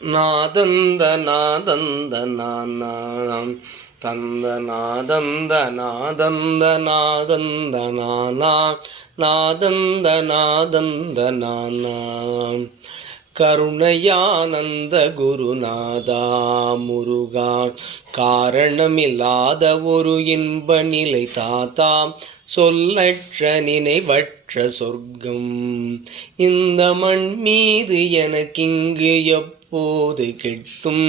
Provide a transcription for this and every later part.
நாதந்த நாதந்த நானாம் தந்த நாதந்த நாதந்த நாதந்த நானா நாதந்த நாதந்த நானாம் கருணையானந்த குருநாதா முருகா காரணமில்லாத ஒரு இன்ப நிலை தாத்தா சொல்லற்ற நினைவற்ற சொர்க்கம் இந்த மண் மீது எனக்கிங்கு எப்போது கிட்டும்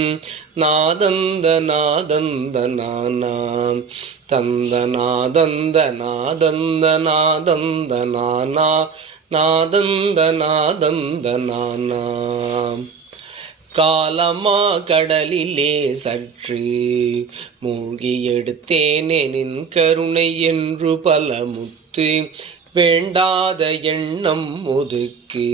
நாதந்த நாதந்த நானாம் தந்த நாதந்த நாதந்த நாதந்த நானா நாதந்த நாதந்த நானாம் காலமா கடலிலே சற்று மூழ்கி எடுத்தேனே நின் கருணை என்று பல முத்து வேண்டாத எண்ணம் ஒதுக்கு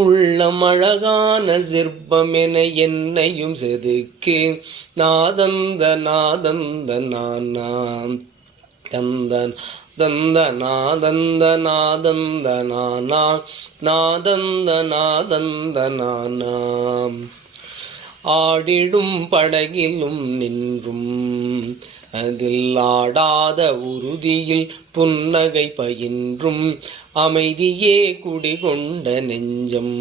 உள்ளம் அழகான சிற்பம் என என்னையும் செதுக்கு நாதந்த நாதந்த நானாம் தந்தன் தந்த நாதந்த நாதந்த நானா நாதந்த நாதந்த நானாம் ஆடிடும் படகிலும் நின்றும் அதில் ஆடாத உறுதியில் புன்னகை பயின்றும் அமைதியே குடிகொண்ட நெஞ்சம்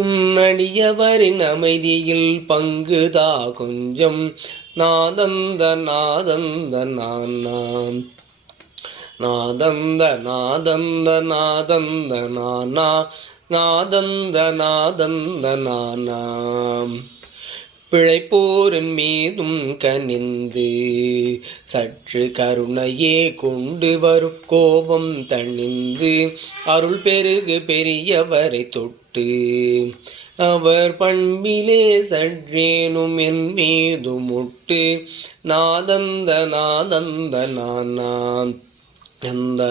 உன்னடியவரின் அமைதியில் பங்குதா கொஞ்சம் நாதந்த நாதந்த நானாம் நாதந்த நாதந்த நாதந்த நானா நாதந்த நாதந்த நானாம் பிழைப்போரின் மீதும் கனிந்து சற்று கருணையே கொண்டு வரும் கோபம் தணிந்து அருள் பெருகு பெரியவரை தொட்டு அவர் பண்பிலே சற்றேனும் என் மீது முட்டு நாதந்த நாதந்த நானாம் தந்த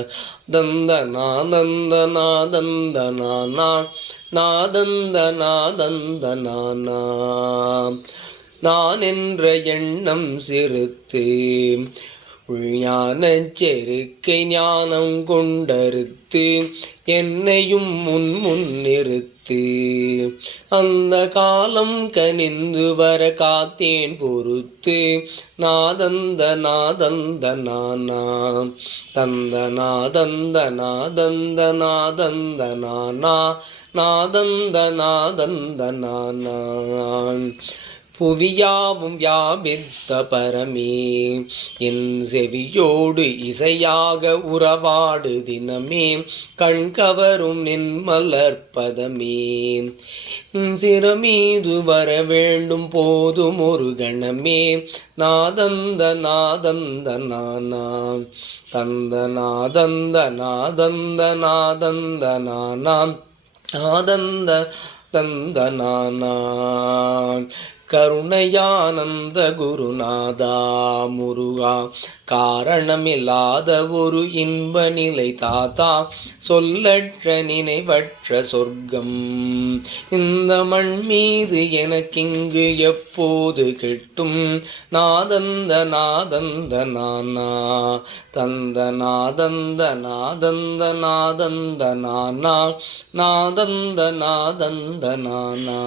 தந்த நாதந்த நாதந்த நானா நாதந்த நாதந்த நானா நான் என்ற எண்ணம் சிறுத்து உள்ஞானச் செருக்கை ஞானம் கொண்டறுத்து என்னையும் முன் நிறுத்து அந்த காலம் கனிந்து வர காத்தேன் பொறுத்து நாதந்த நாதந்த நானா தந்த நாதந்த நாதந்த நாதந்த நானா நாதந்த நாதந்த நானா புவியாவும் வியாபித்த பரமே என் செவியோடு இசையாக உறவாடு தினமே கண்கவரும் நின் மலர்ப்பதமே சிறமீது வர வேண்டும் போதும் ஒரு கணமே நாதந்த நாதந்த நானா தந்த நாதந்த நாதந்த நாதந்த நானா நாதந்த தந்த நானா கருணையானந்த குருநாதா முருகா காரணமில்லாத ஒரு இன்ப நிலை தாத்தா சொல்லற்ற நினைவற்ற சொர்க்கம் இந்த மண் மீது எனக்கிங்கு எப்போது கிட்டும் நாதந்த நாதந்த நானா தந்த நாதந்த நாதந்த நாதந்த நானா நாதந்த நாதந்த நானா